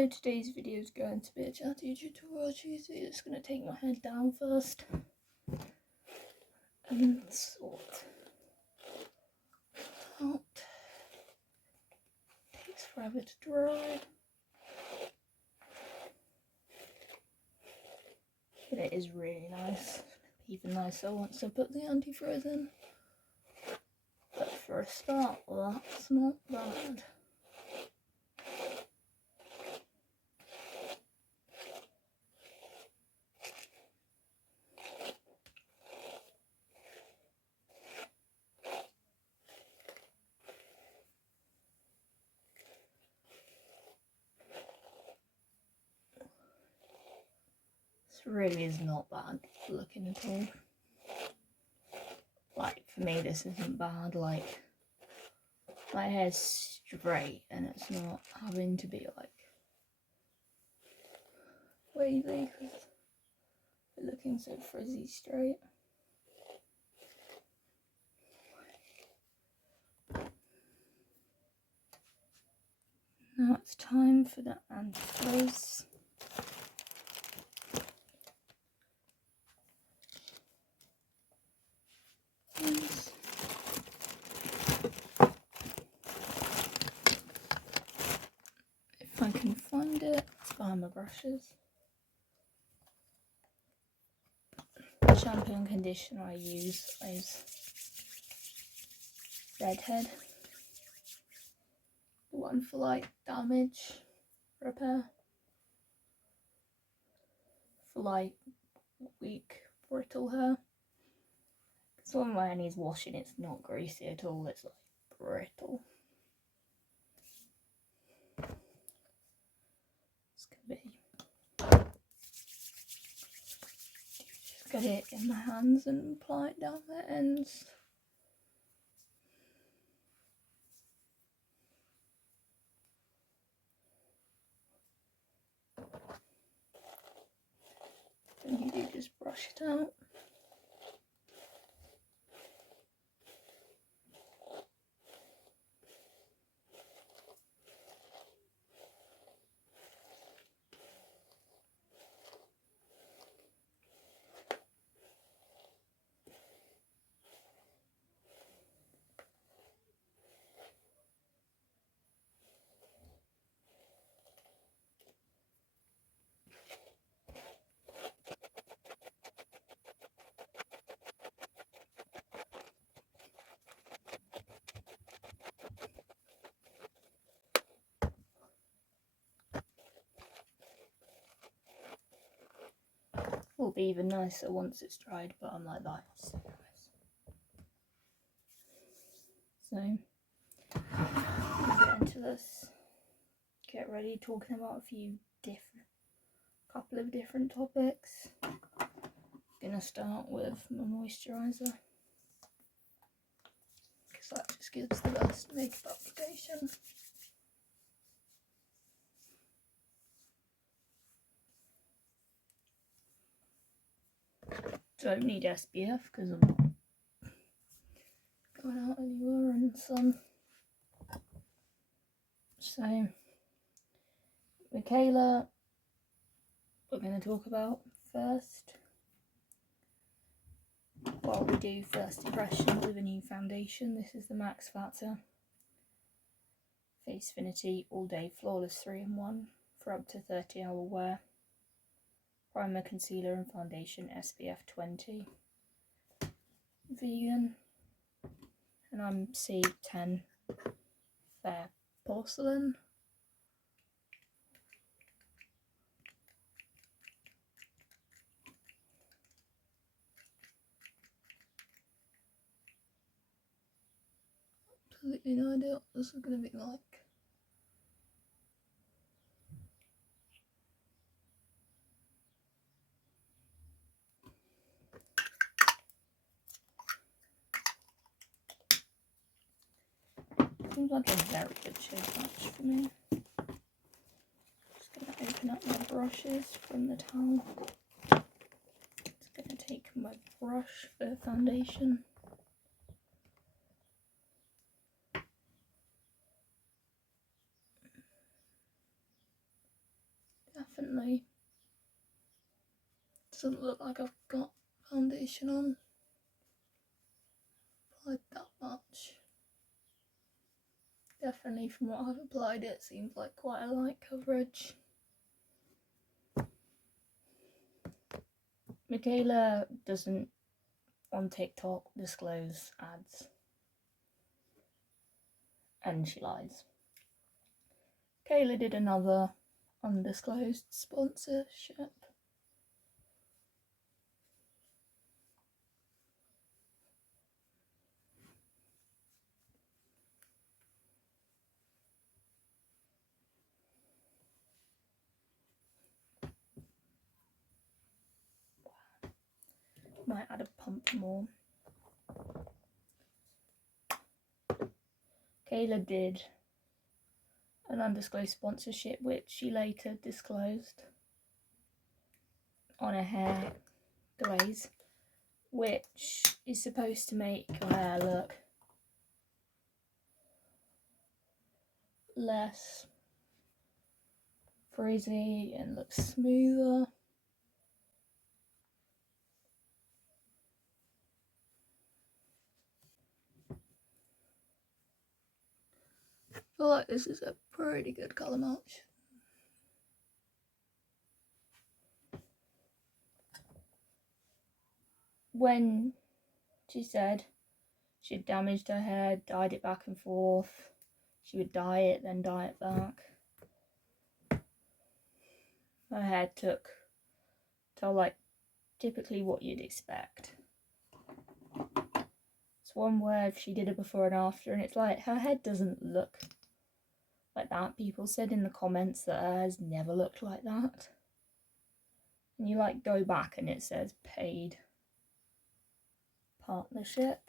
So today's video is going to be a chatty tutorial. It's going to take my head down first and sort out. Takes forever to dry, but it is really nice. Even nicer once I put the antifreeze in. But for a start, well, that's not bad. This really is not bad looking at all. Like, for me this isn't bad, like, my hair's straight and it's not having to be like wavy because it's looking so frizzy straight. Now it's time for the antifreeze. If I can find it, it's behind my brushes. The shampoo and conditioner I use is Redhead. The one for like damage repair. For like weak, brittle hair. Because when my hair needs washing, it's not greasy at all, it's like brittle. It's gonna be. Just get it in my hands and apply it down the ends. And you do just brush it out. Will be even nicer once it's dried, but I'm like that. It's so nice. So, get into this. Get ready talking about a couple of different topics. Gonna start with my moisturiser because that just gives the best makeup application. Don't need SPF because I'm not going out anywhere in the sun. So, Michaela, we're going to talk about first. While we do first impressions with a new foundation, this is the Max Factor Face Finity All Day Flawless 3-in-1 for up to 30-hour wear. Primer, concealer and foundation SPF 20. Vegan. And I'm C10 Fair Porcelain. Absolutely no idea what this is going to be like. Seems like a very good shade match for me. Just going to open up my brushes from the towel. Just going to take my brush for the foundation. definitely doesn't look like I've got foundation on. Applied that much. Definitely from what I've applied it seems like quite a light coverage. Michaela doesn't on TikTok disclose ads. And she lies. Kayla did another undisclosed sponsorship. Might add a pump more. Kayla did an undisclosed sponsorship which she later disclosed on a hair glaze, which is supposed to make your hair look less frizzy and look smoother. I feel like this is a pretty good colour match. When she said she'd damaged her hair, dyed it back and forth, she would dye it, then dye it back. Her hair took to like typically what you'd expect. It's one where if she did a before and after, and it's like her head doesn't look like that. People said in the comments that hers never looked like that. And you like go back and it says paid partnership.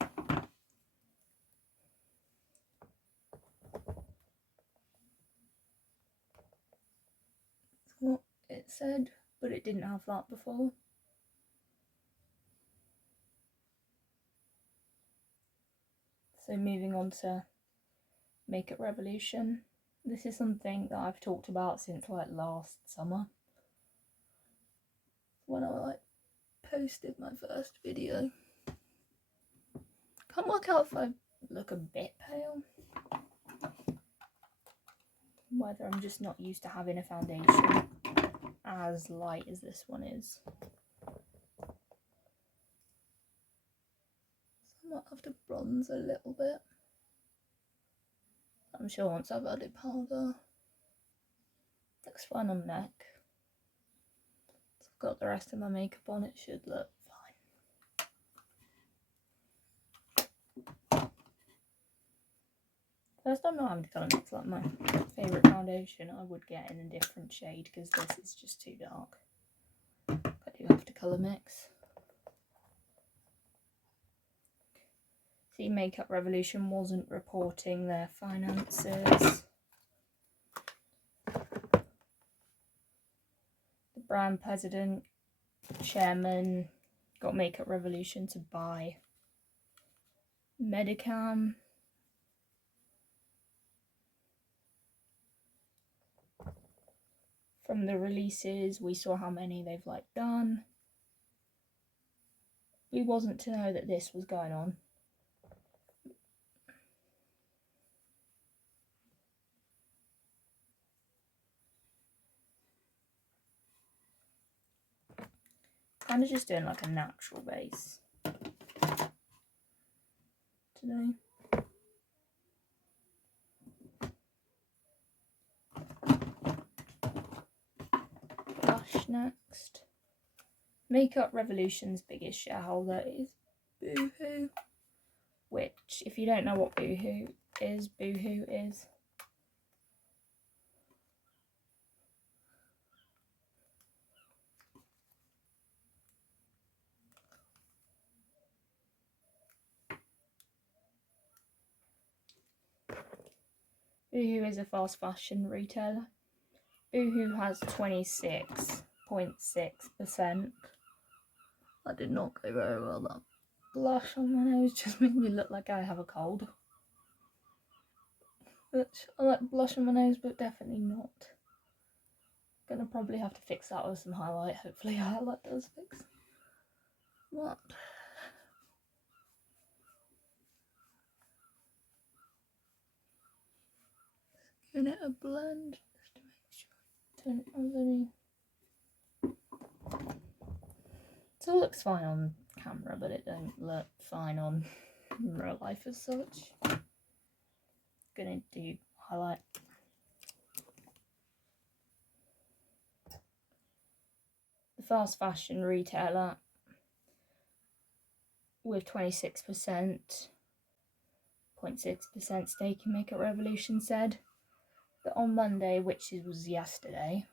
That's what it said, but it didn't have that before. So moving on to Makeup Revolution. This is something that I've talked about since like last summer, when I posted my first video. Can't work out if I look a bit pale, whether I'm just not used to having a foundation as light as this one is. So I might have to bronze a little bit. I'm sure once I've added powder, looks fine on neck. So I've got the rest of my makeup on, it should look fine. First I'm not having to colour mix, like my favourite foundation I would get in a different shade because this is just too dark. I do have to colour mix. See, Makeup Revolution wasn't reporting their finances. The brand president, chairman, got Makeup Revolution to buy Medicam. From the releases, we saw how many they've like done. We wasn't to know that this was going on. Kind of just doing like a natural base today. Blush next. Makeup Revolution's biggest shareholder is Boohoo, which, if you don't know what Boohoo is Boohoo is a fast fashion retailer. Boohoo has 26.6%. That did not go very well, that blush on my nose just made me look like I have a cold. Which I like blush on my nose, but definitely not. Gonna probably have to fix that with some highlight. Hopefully highlight does fix. What? Giving it a blend just to make sure I don't have any. So it looks fine on camera, but it don't look fine on real life as such. Gonna do highlight. The fast fashion retailer with 26%, 0.6% stake in Makeup Revolution said that on Monday, which was yesterday,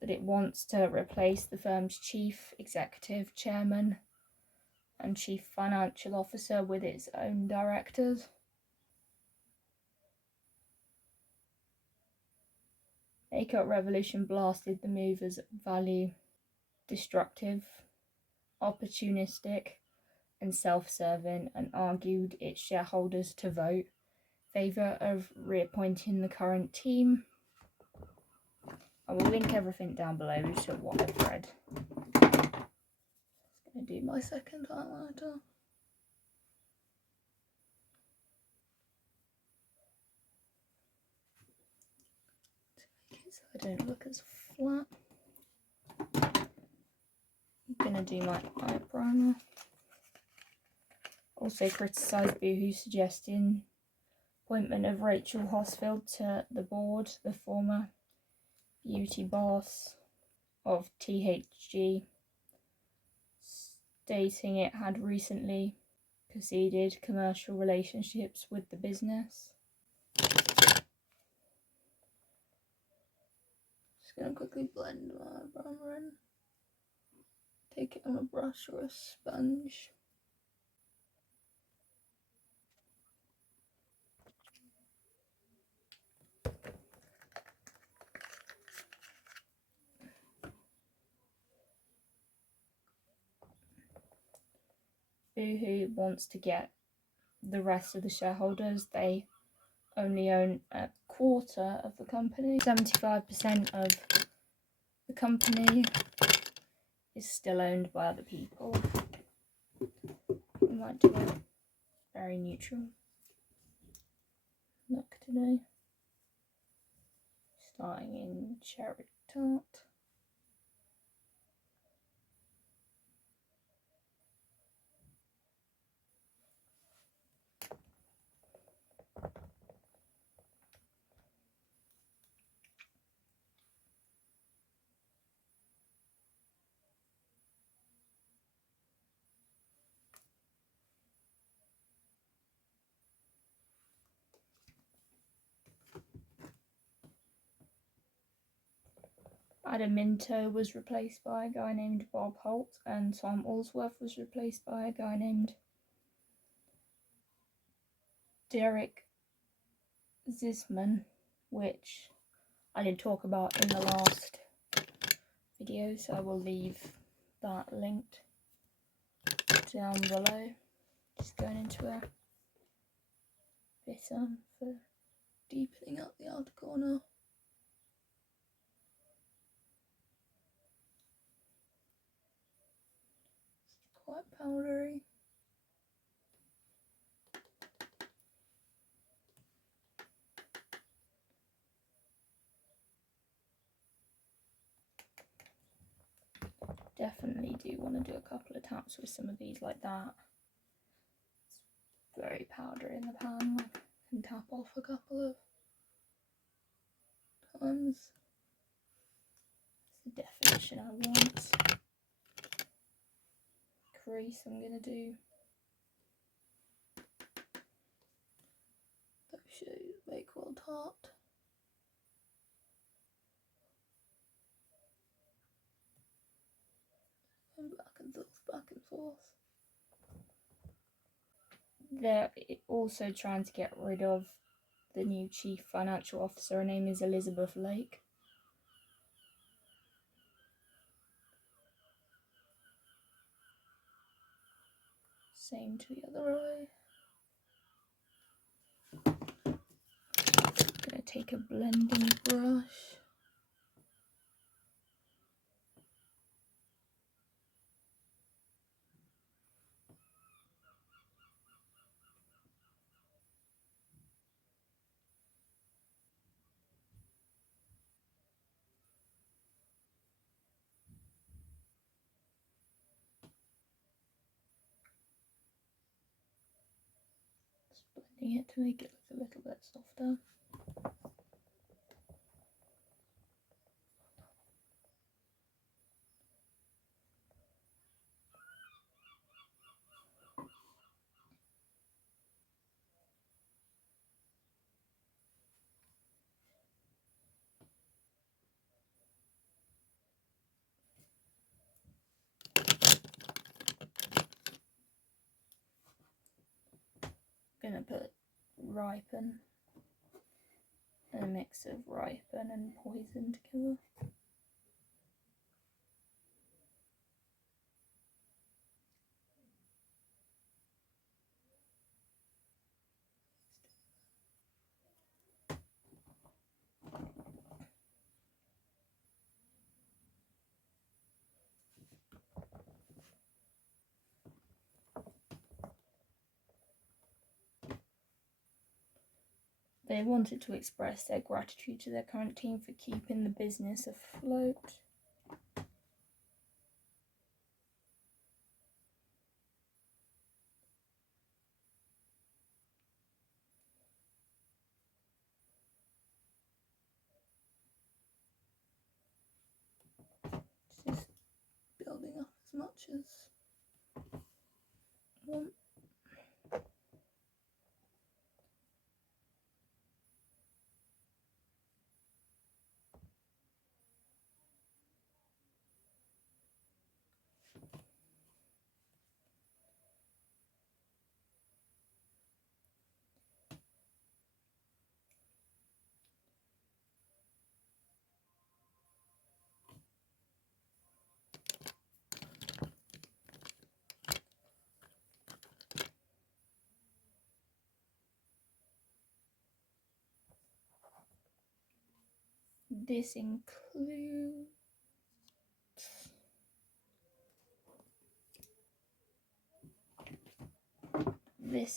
that it wants to replace the firm's chief executive, chairman, and chief financial officer with its own directors. Makeup Revolution blasted the move as value destructive, opportunistic, and self-serving, and argued its shareholders to vote favour of reappointing the current team. I will link everything down below to what I've read. I'm going to do my second highlighter. To make it so I don't look as flat. I'm going to do my eye primer. Also criticised Boohoo suggesting appointment of Rachel Hosfield to the board, the former beauty boss of THG, stating it had recently conceded commercial relationships with the business. Just going to quickly blend my primer in. Take it on a brush or a sponge. Boohoo wants to get the rest of the shareholders. They only own a quarter of the company. 75% of the company is still owned by other people. We might do a very neutral look today. Starting in Cherry Tart. Adam Minto was replaced by a guy named Bob Holt, and Tom Allsworth was replaced by a guy named Derek Zisman, which I didn't talk about in the last video, so I will leave that linked down below. Just going into a bit for deepening up the outer corner. It's quite powdery. Definitely do want to do a couple of taps with some of these like that. It's very powdery in the pan. I can tap off a couple of times. That's the definition I want. Crease I'm going to do. Those shades Bakewell Tart. And back and forth. They're also trying to get rid of the new chief financial officer. Her name is Elizabeth Lake. Same to the other eye. take a blending brush. Blending it to make it look a little bit softer. I'm gonna put ripen and a mix of ripen and poison together. They wanted to express their gratitude to their current team for keeping the business afloat. Just building up as much as I want. This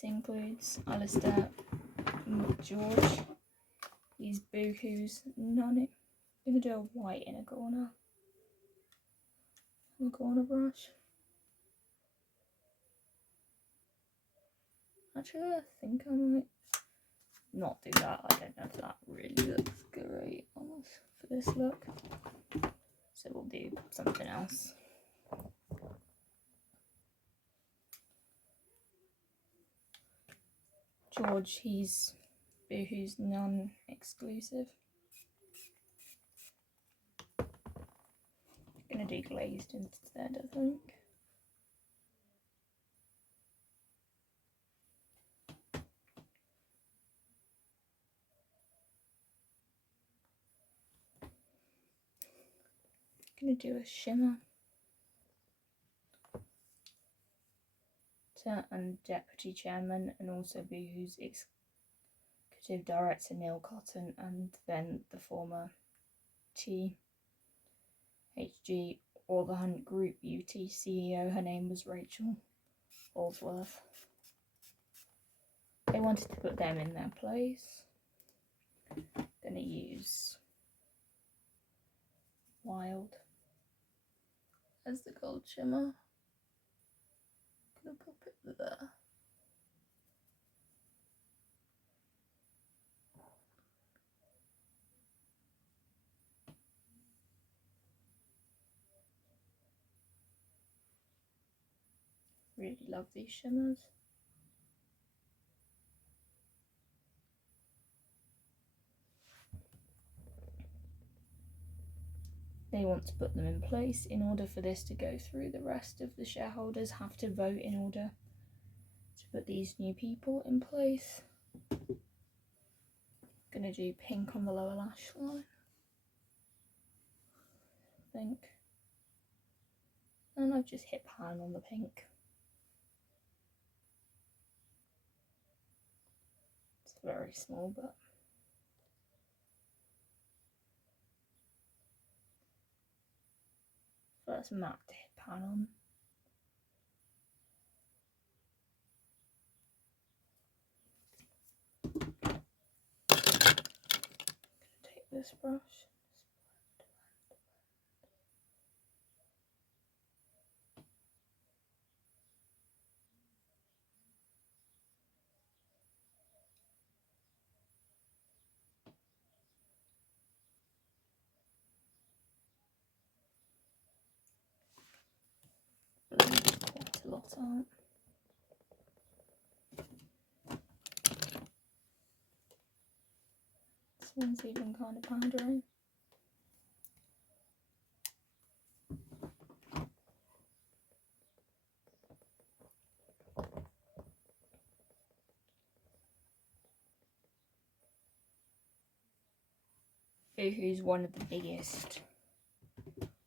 includes Alistair, George. He's Boohoo's none. I'm gonna do a white in a corner brush. Actually, I think I might not do that. I don't know if that really looks great on us for this look. So we'll do something else. George, he's Boohoo's non-exclusive. Gonna do glazed instead, I think. Gonna do a shimmer. And Deputy Chairman, and also Boohoo's Executive Director Neil Cotton, and then the former THG or the Hunt Group UT CEO. Her name was Rachel Holdsworth. They wanted to put them in their place. Gonna use Wild as the gold shimmer. Gonna pop it there. Really love these shimmers. They want to put them in place. In order for this to go through, the rest of the shareholders have to vote in order to put these new people in place. Gonna do pink on the lower lash line, I think. And I've just hit pan on the pink. It's very small, but first matte pan on. Take this brush. Quite a lot out. This one's even kind of powdery. Boohoo's one of the biggest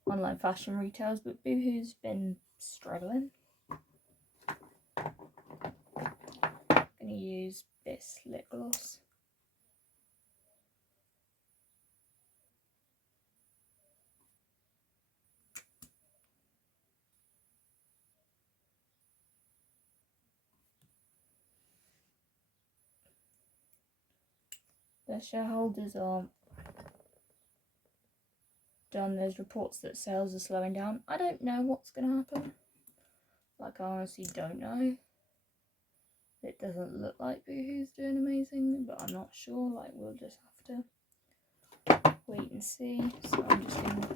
online fashion retailers, but Boohoo's been struggling. I'm going to use this lip gloss. The shareholders are done. There's reports that sales are slowing down. I don't know what's going to happen. Like, I honestly don't know. It doesn't look like Boohoo's doing amazing, but I'm not sure. Like, we'll just have to wait and see. So I'm just going to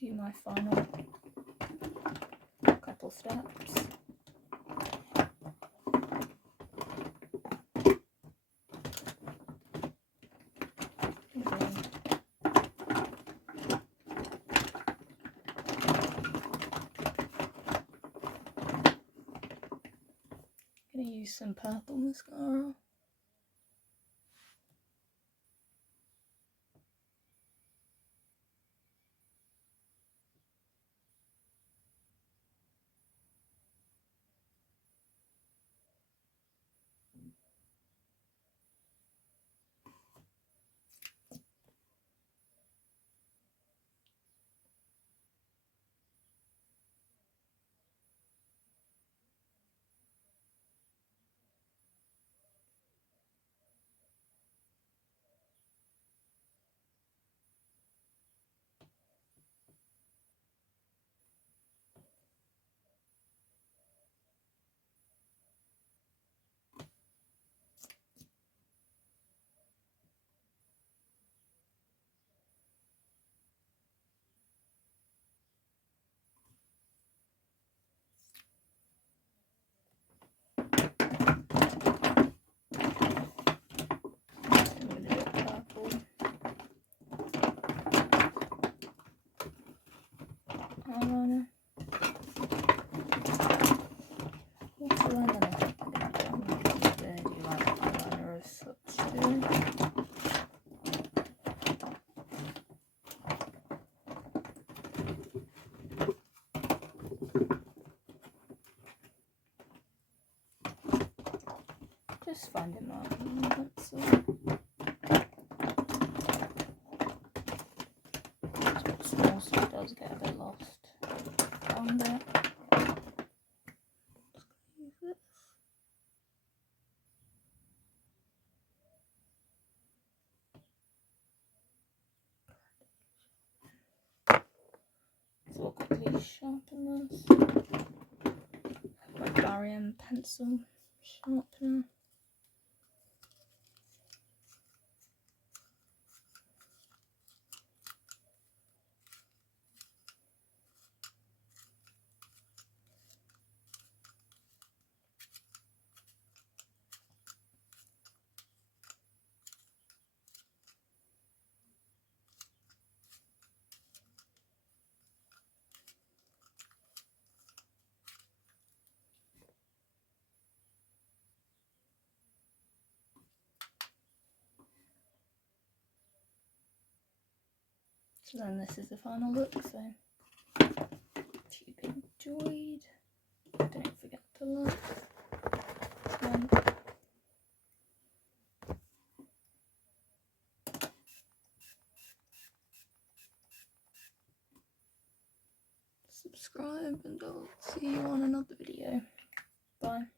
do my final couple steps. I'm going to use some purple mascara. Eyeliner. What's eyeliner? I'm gonna do like eyeliner as such too. Just finding my pencil. Small stuff does get a bit lost. Found it. Use this. So I'll quickly sharpen this. My Barium pencil sharpener. So then this is the final look, so if you've enjoyed, don't forget to like, comment, subscribe, and I'll see you on another video. Bye.